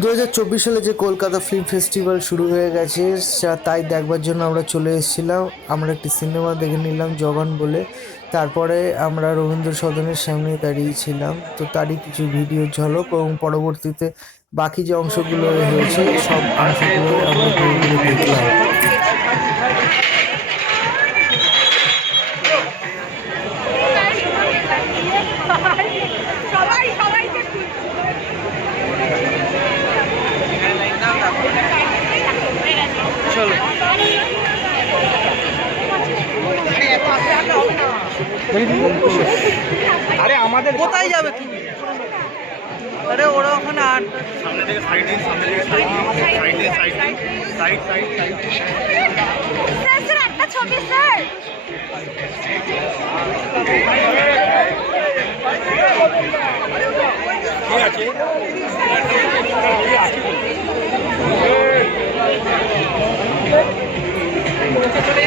দু হাজার চব্বিশ সালে যে কলকাতা ফিল্ম ফেস্টিভ্যাল শুরু হয়ে গেছে তাই দেখবার জন্য আমরা চলে এসেছিলাম। আমরা একটি সিনেমা দেখে নিলাম জগন বলে। তারপরে আমরা রবীন্দ্র সদনের সামনে দাঁড়িয়েছিলাম। তো তারই কিছু ভিডিও ঝলক এবং পরবর্তীতে বাকি যে অংশগুলো হয়েছে সব অংশগুলো আমরা দেখলাম সবাই সবাইকে আরে আমাদের কোথায় যাবে তুমি আরে ওরা ওখানে আড্ডা সামনে থেকে সাইড দিন সামনে থেকে সাইড দিন সাইড দিন side side side side sir sir একটা ছবি স্যার ঠিক আছে। আরে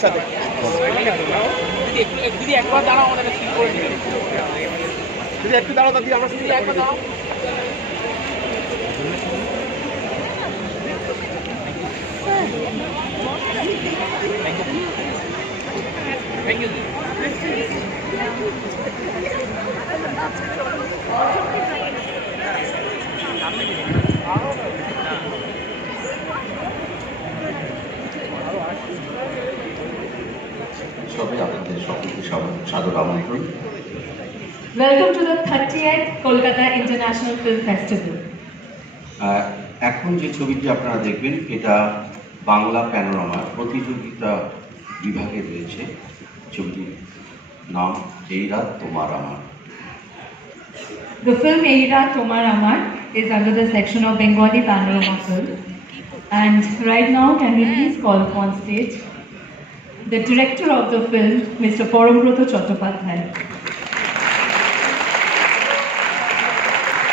একসাথে। যদি একবার দাঁড়াও আমাদের ঠিক করে যদি একটু দাঁড়াও দিদি আমরা শুধু একবার দাঁড়াও। Thank you Thank you. হবে আপনাদের সকলকে সাদর আমন্ত্রণ। Welcome to the 30th Kolkata international film festival এখন যে ছবিটি আপনারা দেখবেন এটা বাংলা প্যানোরামা প্রতিযোগিতা বিভাগে রয়েছে। ছবিটির নাম এই তোমার আমার। দ্য ফিল্ম এই রাত তোমার আমার is under the section of Bengali panorama film and right now can you please call on stage the director of the film, Mr. Porombrata Chattopadhyay.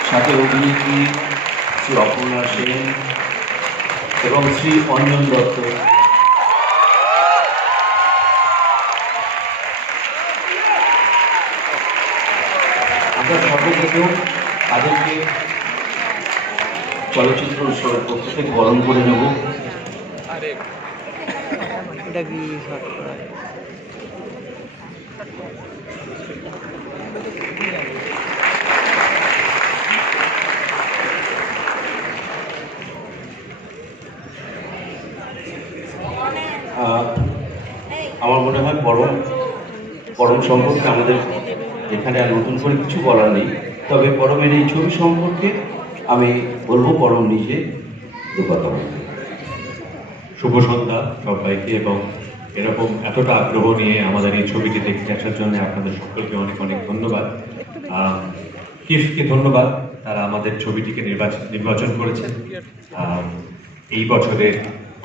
সাথে অভিনেত্রী শ্রী অপর্ণা সেন এবং শ্রী অঞ্জন দত্ত আমরা সর্বপ্রথম তাদেরকে চলচ্চিত্র উৎসবের পক্ষ থেকে বরণ করে নেব এটা কি শর্ট করা? আমার মনে হয় পরম পরম সম্পর্কে আমাদের এখানে আর নতুন করে কিছু বলার নেই। তবে পরমের এই ছবি সম্পর্কে আমি বলব পরম নিজে দু কথা বলতে শুভ সন্ধ্যা সবাইকে, এবং এরকম এতটা আগ্রহ নিয়ে আমাদের এই ছবিটি দেখতে আসার জন্য আপনাদের সকলকে অনেক অনেক ধন্যবাদ। কিফকে ধন্যবাদ, তারা আমাদের ছবিটিকে নির্বাচন নির্বাচন করেছেন। এই বছরের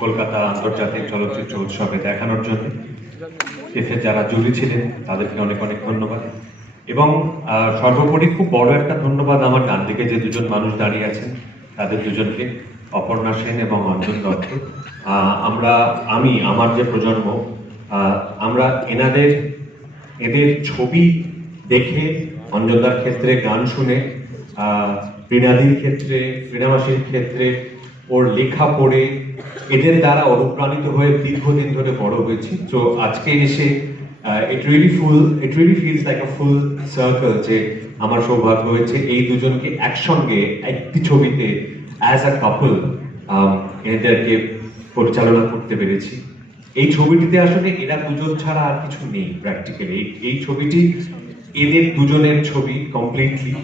কলকাতা আন্তর্জাতিক চলচ্চিত্র উৎসবে দেখানোর জন্য। কিফের যারা জুরি ছিলেন, তাদেরকে অনেক অনেক ধন্যবাদ। এবং সর্বোপরি খুব বড় একটা ধন্যবাদ আমার ডান দিকে যে দুজন মানুষ দাঁড়িয়ে আছেন, তাদের দুজনকে। অপর্ণা সেন এবং অঞ্জন দত্ত। আমরা আমি আমার যে প্রজন্ম আমরা এনাদের এদের ছবি দেখে অঞ্জনদার ক্ষেত্রে গান শুনে আহ, রীনাদির ক্ষেত্রে রীনামাসির ক্ষেত্রে ওর লেখা পড়ে এদের দ্বারা অনুপ্রাণিত হয়ে দীর্ঘদিন ধরে বড় হয়েছি। তো আজকে এসে it really full it really feels like a full circle যে আমার সৌভাগ্য হয়েছে। এই দুজনকে একসঙ্গে একটি ছবিতে অ্যাজ আ কাপল এদেরকে পরিচালনা করতে পেরেছি। এই ছবিটিতে আসলে এরা দুজন ছাড়া আর কিছু নেই প্র্যাকটিক্যালি এই ছবিটি এদের দুজনের ছবি কমপ্লিটলি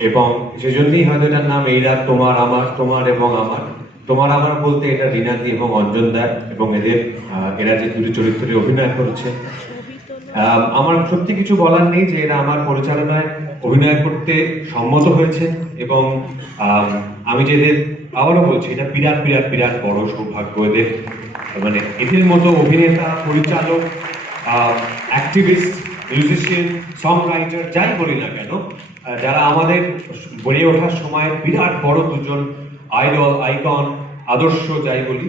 এবং সেজন্যই হয়তো এটার নাম এরা তোমার আমার তোমার এবং আমার। তোমার আমার বলতে এটা রিনাদি এবং অঞ্জন দার এবং এদের এরা যে দুটি চরিত্রে অভিনয় করেছে। আহ, আমার সত্যি কিছু বলার নেই যে এরা আমার পরিচালনায় অভিনয় করতে সম্মত হয়েছে এবং আমি যে এদের আবারও বলছি, এটা বিরাট বিরাট বিরাট বড় সৌভাগ্য এদের। মানে এদের মতো অভিনেতা, পরিচালক অ্যাক্টিভিস্ট মিউজিশিয়ান সং রাইটার যাই বলি না কেন যারা আমাদের বেড়ে ওঠার সময় বিরাট বড় দুজন আইডল আইকন আদর্শ যাই বলি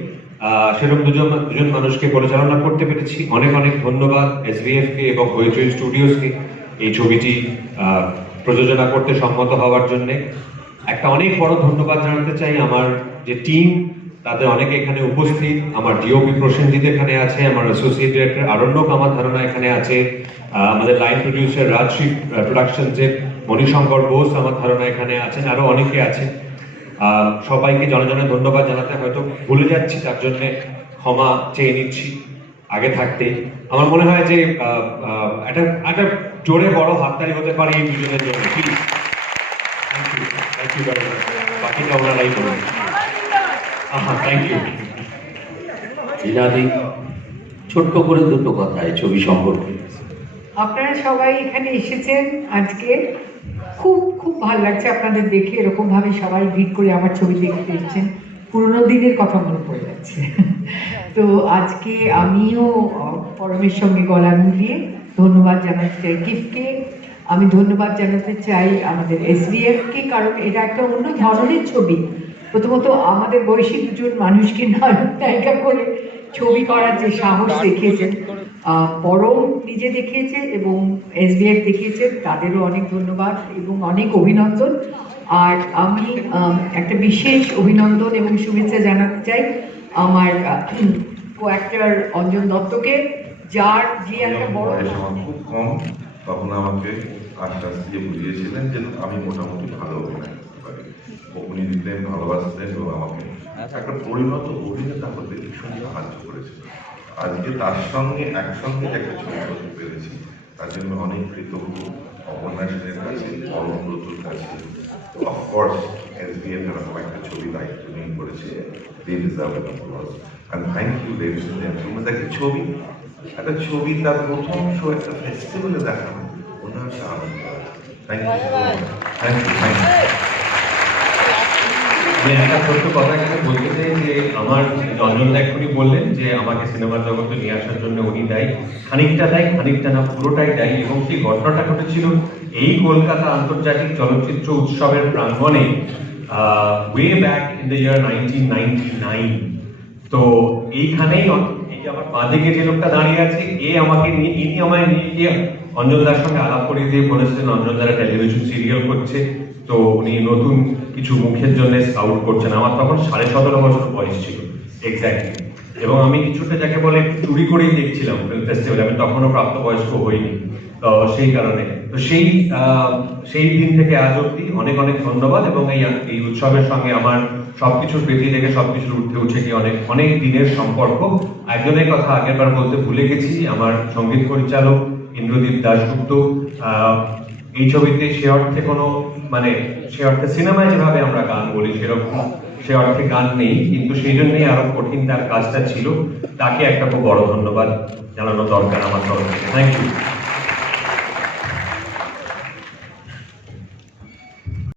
সেরকম দুজন দুজন মানুষকে পরিচালনা করতে পেরেছি। অনেক অনেক ধন্যবাদ এসবিএফ কে এবং পোয়েট্রি স্টুডিওসকে। এই ছবিটি প্রযোজনা করতে সম্মত হওয়ার জন্য। একটা অনেক বড় ধন্যবাদ জানাতে চাই আমার যে টিম, তাদের অনেকে এখানে উপস্থিত, আমার ডিওপি প্রসেনজিৎ এখানে আছে, আমার অ্যাসোসিয়েট ডিরেক্টর আরণ্যক আমার ধারণা এখানে আছে আমাদের লাইন প্রডিউসার রাজশ্রী প্রোডাকশনসের মণিশঙ্কর বোস আমার ধারণা এখানে আছেন, আরও অনেকে আছেন সবাইকে জনে জনে ধন্যবাদ জানাতে হয়তো ভুলে যাচ্ছি, তার জন্য ক্ষমা চেয়ে নিচ্ছি, আগে থাকতে আমার মনে হয় যে একটা একটা জোরে বড় হাততালি হতে পারে এই দুজনের জন্য। Please thank you thank you very much বাকিটা ওনারাই করুন আহা থ্যাংক ইউ রিনাদি ছোট্ট করে দুটো কথা এই ছবি সম্পর্কে। আপনারা সবাই এখানে এসেছেন আজকে। খুব খুব ভালো লাগছে আপনাদের দেখে। এরকম ভাবে সবাই ভিড় করে আমার ছবি দেখতে এসেছেন। পুরোনো দিনের কথা মনে পড়ে যাচ্ছে। তো আজকে আমিও পরমের সঙ্গে গলা মিলিয়ে ধন্যবাদ জানাতে চাই গিফটকে। আমি ধন্যবাদ জানাতে চাই আমাদের এসবিএফকে কারণ এটা একটা অন্য ধরনের ছবি। প্রথমত আমাদের বয়সী দুজন মানুষকে নায়ক নায়িকা করে ছবি করার যে সাহস দেখিয়েছেন পরম নিজে দেখিয়েছে এবং এসবিএফ দেখিয়েছে তাদেরও অনেক ধন্যবাদ এবং অনেক অভিনন্দন। আর আমি একটা বিশেষ অভিনন্দন এবং শুভেচ্ছা জানাতে চাই আমার কো অ্যাক্টর অঞ্জন দত্তকে। যার যে একটা বড় খুব কম তখন আমাকে আশ্বাস দিয়ে বুঝিয়েছিলেন যে আমি মোটামুটি ভালো অভিনয় করতে পারি। উনি দিতেন ভালোবাসতেন এবং আমাকে একটা পরিণত অভিনেতা হতে ভীষণ সাহায্য করেছে আজকে তার সঙ্গে একসঙ্গে একটা ছবি করতে পেরেছি তার জন্য অনেক কৃতজ্ঞ। অপন্যাসের কাছে পরমব্রতর কাছে অফকোর্স এস বি এফ এরকম একটা ছবি দায়িত্ব নিয়ে করেছে they deserve and and thank you ladies and gentleman দেখি ছবি একটা ছবি, তার প্রথম শো একটা ফেস্টিভ্যালে দেখানো ওনার আনন্দ বললেন যে, আমাকে সিনেমার জগতে নিয়ে আসার জন্য উনি দায়ী। খানিকটা দায়ী, খানিকটা না, পুরোটাই দায়ী। এবং সেই ঘটনাটা ঘটেছিল এই কলকাতা আন্তর্জাতিক চলচ্চিত্র উৎসবের প্রাঙ্গণে way back in the year nineteen ninety nine তো এইখানেই আমার বাঁদিকে যে লোকটা দাঁড়িয়ে আছে, এ আমাকে নিয়ে, ইনি আমায় নিয়ে গিয়ে অঞ্জনদার সঙ্গে আলাপ করে দিয়ে বলেছিলেন অঞ্জনদারা টেলিভিশন সিরিয়াল করছে, তো উনি নতুন কিছু মুখের জন্য স্কাউট করছেন। আমার তখন সাড়ে সতেরো বছর বয়স ছিল এক্স্যাক্টলি এবং আমি কিছুটা যাকে বলে চুরি করেই দেখছিলাম ফিল্ম ফেস্টিভ্যালে আমি তখনও প্রাপ্তবয়স্ক হইনি, তো সেই কারণে। তো সেই সেই দিন থেকে আজ অব্দি অনেক অনেক ধন্যবাদ এবং এই এই উৎসবের সঙ্গে আমার সবকিছুর বেঁধে থেকে সবকিছুর উঠতে উঠে গিয়ে অনেক অনেক দিনের সম্পর্ক। একজনের কথা আগেরবার বলতে ভুলে গেছি, আমার সংগীত পরিচালক ইন্দ্রদীপ দাশগুপ্ত। এই ছবিতে সে অর্থে কোনো মানে সে অর্থে সিনেমায় যেভাবে আমরা গান বলি সেরকম সে অর্থে গান নেই, কিন্তু সেই জন্যই আরও কঠিন তার কাজটা ছিল। তাকে একটা খুব বড় ধন্যবাদ জানানো দরকার আমার তরফ। Thank you